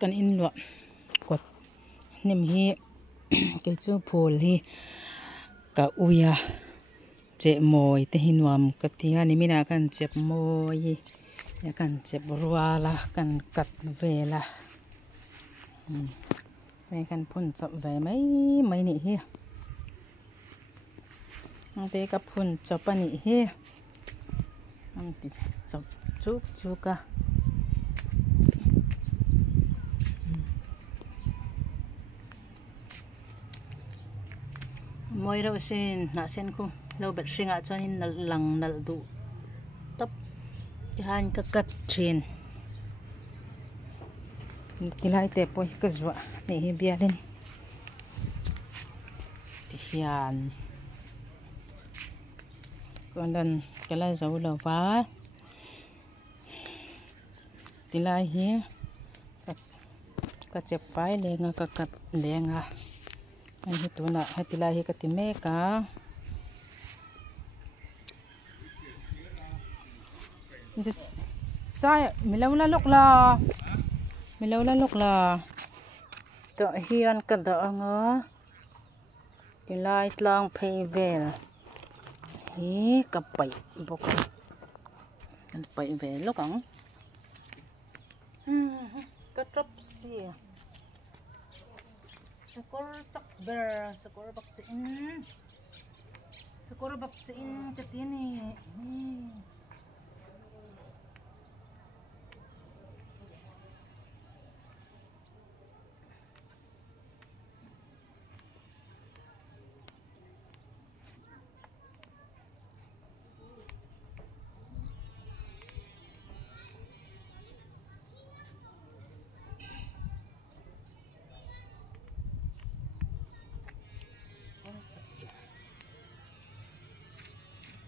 kan in lo kot nim hi ke chu phul hi ka uya che moi te hinwam ka tia ni mina kan chep moi ya kan chep ruala kan kat vela mai kan phun chop ve mai ni hi ang te ka phun chop ani hi ang ti chop chu ka moi ro sen na sen khu lo bet singa chonin nal lang nal du top han ka kat thin tilai te poi ka zwa ni hi bia den ti hian kon dan kala zo lo wa tilai hi ka chep fai lenga ka kat lenga anh hi tuna hatilai hi katime ka just sai milaula lok la to hian ka da anga tilai tlang phei vel hi ka pai boka kan pai ve lokang ka trop si Sakor tak ber, sakor bakciin katini.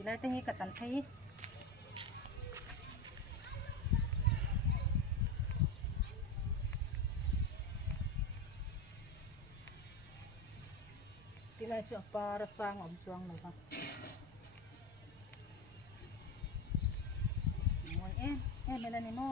Tilai te hi katan thei tilai chu para sang om chuang lo ba moi melani mo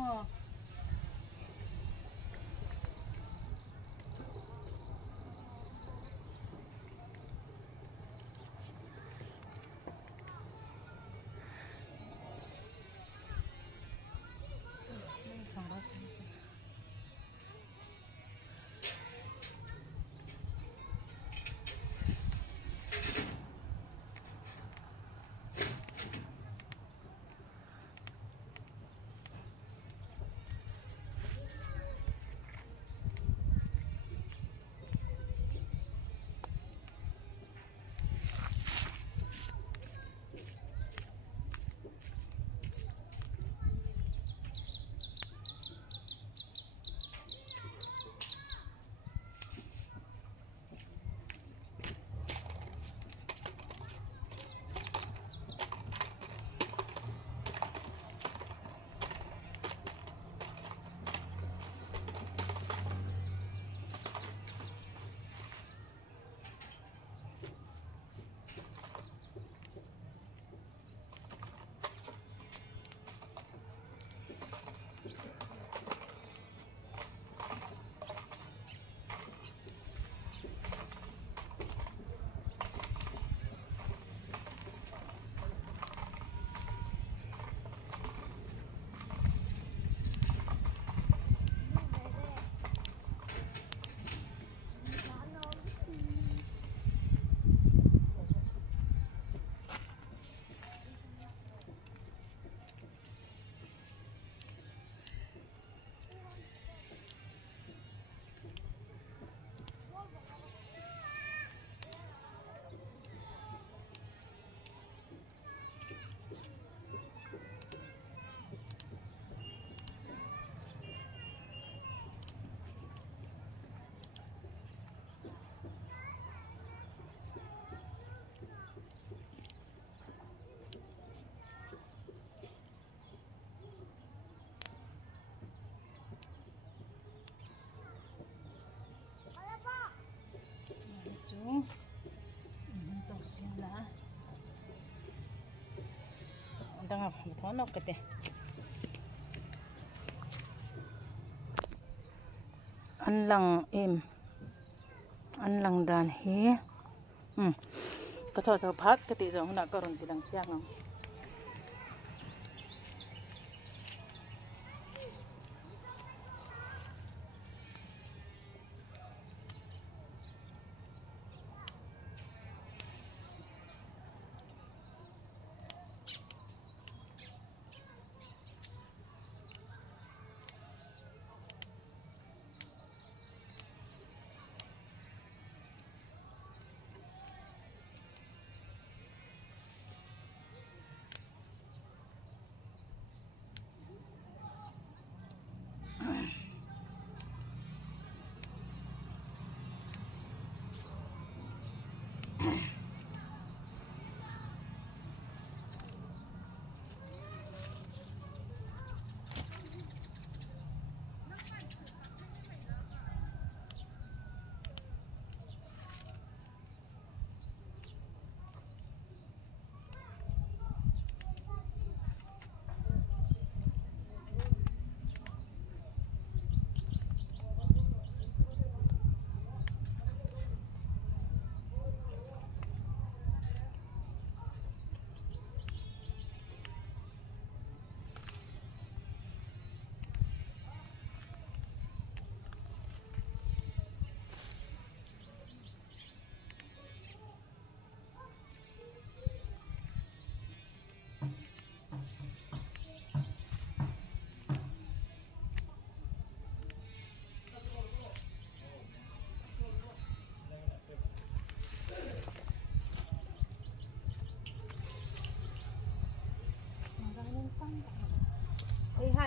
tanga thono kete an lang em an lang dan hi ka tho so phat ka ti jong na karon bilang siang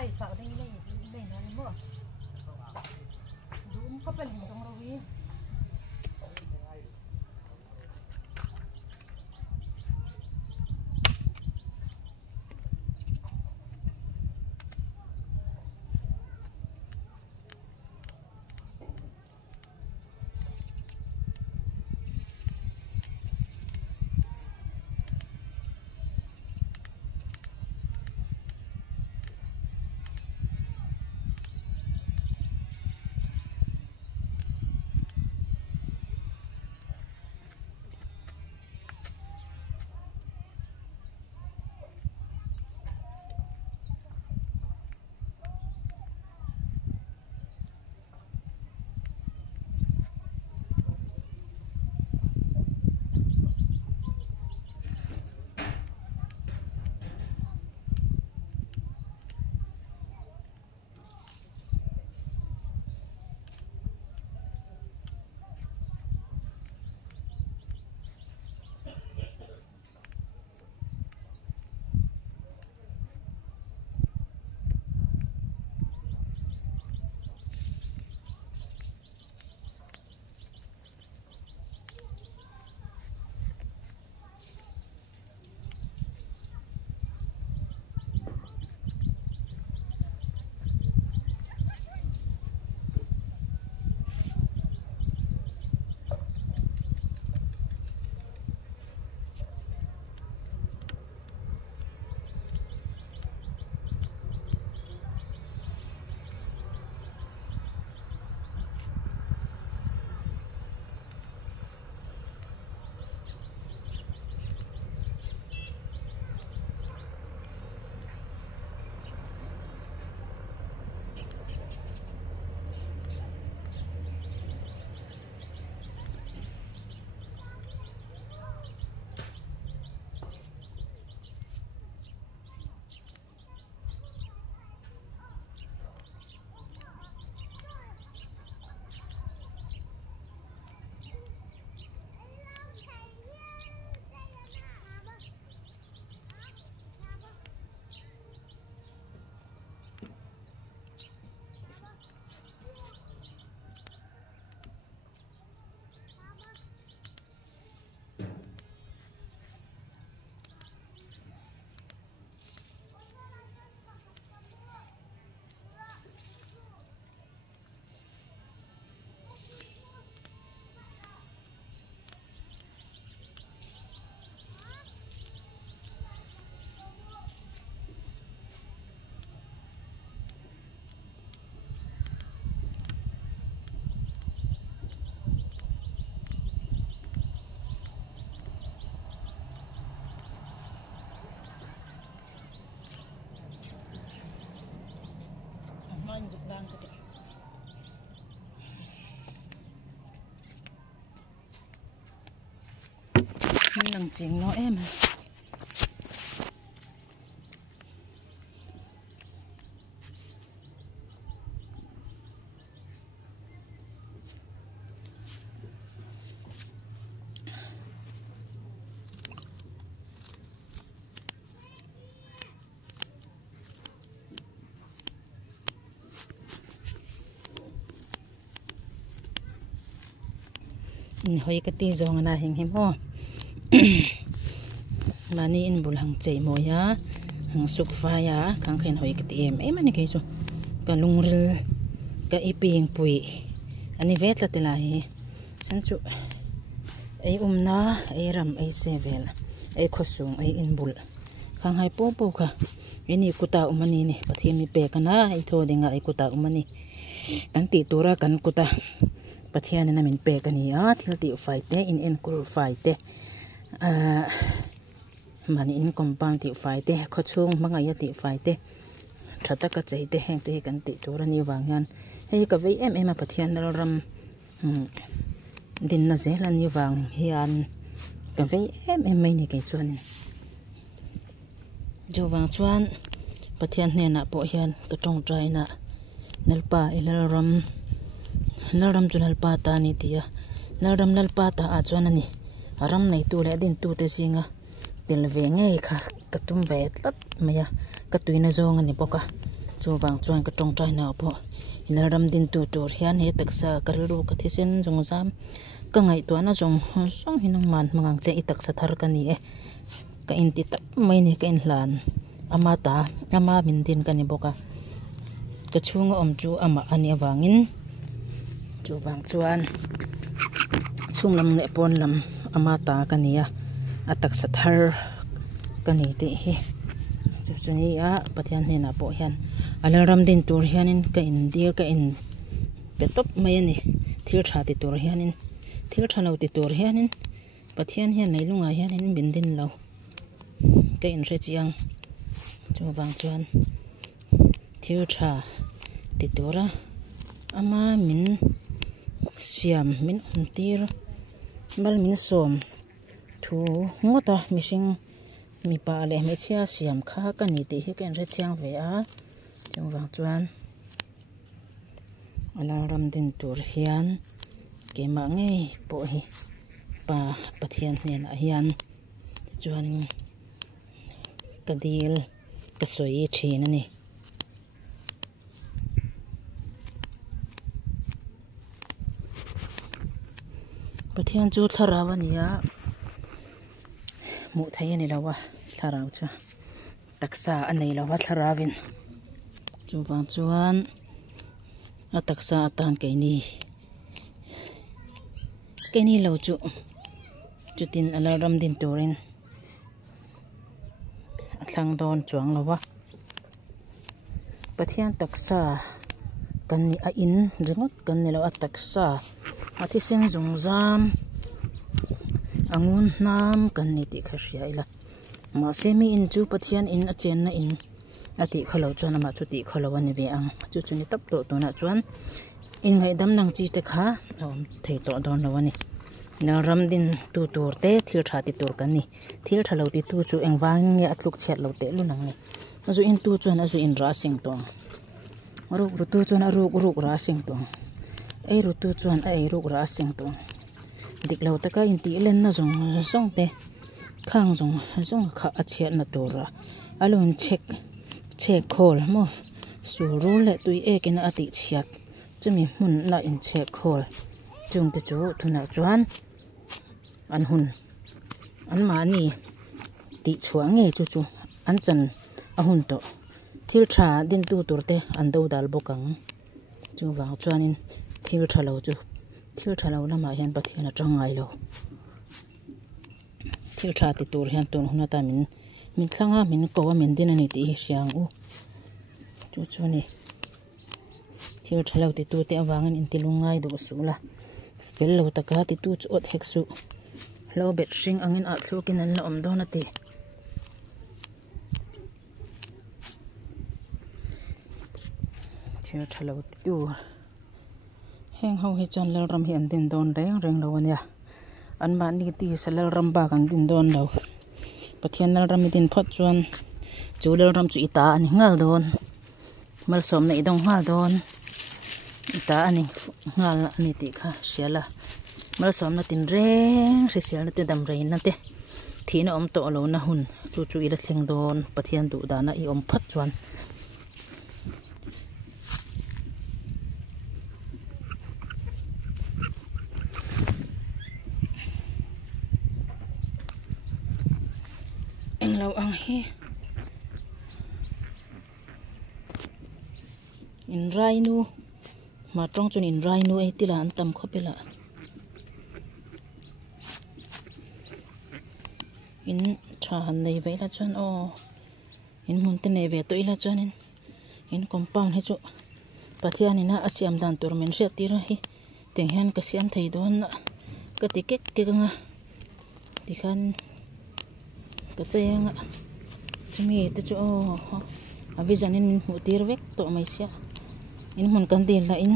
hai sợ đây này nó mua đúng có phải một trong đâu Nang ching no em hoi cái tí dòng na hình hình ho mà ni in bul hang chei mo ya hang suk fa ya khang khen hoi cái tí em anh cái chỗ cái lung ril cái iping pui anh vet là thế này san chu ai na ai ram ai sevel ai khosung ai in bul khang hai po po kha ini kuta umani ni pathian mi pe kana ai tho dinga ai kuta umani kan ti tura kan kuta pathian na min pe kania thil ti fai te in en kul fai te mani in compound ti fai te khochung manga ya ti fai te thata ka chei te heng te kan ti tura ni wangan hei ka vei em pathian na ram din na ze lan ni wang hian ka vei em mai ni ke chuan jo wang chuan pathian hne na po hian ka tong trai na nalpa ilaram naram chunal pa ta ni tia naram nal pa ta a chuan ani aram nei tu le din tu te singa tel ve nge kha katum ve tlat maya katuina zong ani boka chu wang chuan ka tong trai na po naram din tu tur hian he taksa karlu ka thisen jong jam ka ngai to na jong song hinang man mangang che i taksa thar ka ni e ka in ti tak mai ni ka in hlan ama min din ka ni boka ka chunga om chu ama ani awangin chu wang chuan chunglam le pon lam ama ta kania atak sathar kani ti hi chu chuni a pathian hne na po hian alaram din tur hianin ka in dir ka in petop mai ani thil tha ti tur hianin thil tha lo ti tur hianin pathian hian leilunga hianin bindin lo ka in re chiang chu wang chuan thil tha ti tura ama min siam min untir bal min som thu ngota mishing mi pa le me chia siam kha ka ni ti hi ken re chiang ve a chung wang chuan alaram din tur hian ke ma nge po hi pa pathian hne na hian chuan kadil ka soi thin ani pathian chu tharawania mu thai ani lawa tharau chu taksa anei lawa tharawin chu wang chuan a taksa atan ke ni lo chu chutin alaram din turin athlang don chuang lawa pathian taksa kan ni a in ringot kan ni lo a taksa ati sen zong zam angun nam kan ni ti khashia ila ma semi in chu pathian in a chen na in ati khalo chuan ma chu ti khalo ani ve ang chu chuni tap to to na chuan in ngai dam nang chi te kha thei to don lawani na ram din tu tur te thil tha ti tur kan ni thil tha lo ti tu chu engwang nge atluk chet lo te lu nang ni azu in tu chuan azu in ra sing tong ruk ru tu chuan ruk ra sing tong ai ru tu chuan ai ruk ra sing tong dik lo taka in ti len na zong song te khang zong kha a chiat na tura alon che khol mo su ru le tui e ken ati chiat chumi mun na in che khol chung te chu thuna chuan an hun an ma ni ti chuang nge chu an chan a hun to thil tha din tu turte an do dal bokang chu wang chuanin thil tha lo lama hian pathian atangai lo thil tha ti tur hian ton huna ta min thlanga min ko min din ani ti hiang u chu ni thil tha lo ti tu te awangan in tilungai do sula fel lo taka ti tu chot heksu lo bet ring angin a thlukin an la om dona ti thil tha lo ti tu heng ho hi chan lel ram hian din don reng lo ania an ma ni ti salal ramba kan din don lo pathian nal ram din phot chuan chulal ram chu ita ani ngal don mal som na idong ngal don ita ani ngal ani ti kha siala mal som na tin reng risial na te dam rein na te thina om to lo na hun chu ila thleng don pathian du da na I om phot chuan englo ang hi in rai nu ma tong chun in rai nu e tila an tam khopela in than nei ve la chuan o in mun te nei ve to ila chuan in compound he chu pathian ina asiam dan tur men ria tira hi teng hian ka siam thei don ka ti kek ke nga ti khan ka chayanga chumi te chu o avijan in mu tir vek to mai sia in mun kan dil la in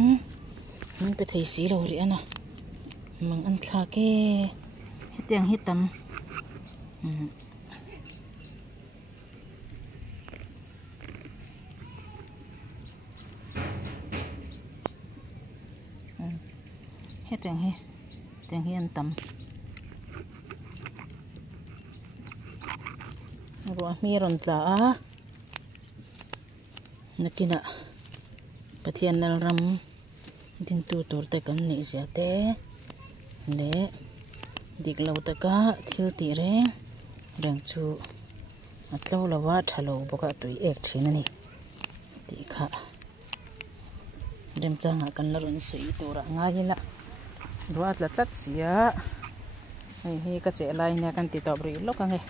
pe thei si lo ri ana mang an thla ke hetiang hitam hetiang hi teng hi an tam ro mi ron tla a nakina pathian nal ram din tu tur te kan nei sia te le dik lo taka thil ti re rang chu atlo lawa thalo boka tui ek thina ni ti kha rem changa kan la ron sei tura ngagila ruat la tat sia hei ka che lai na kan ti top ri lo ka nge